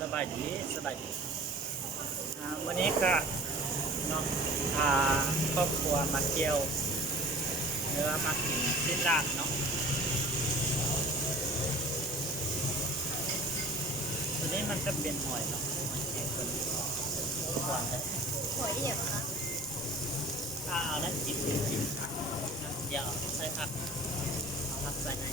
สบายดีสบายดีวันนี้ก็เนาะพาครอบครัวมาเที่ยวหรือว่ามากินสิ้นลาบเนาะตัวนี้มันจะเป็นหอยเนาะหอยแครงตัวนี้หวานเลย หอยอย่างคะเอาแล้วกินผักเดี๋ยวใส่ผักเอาผักใส่ใน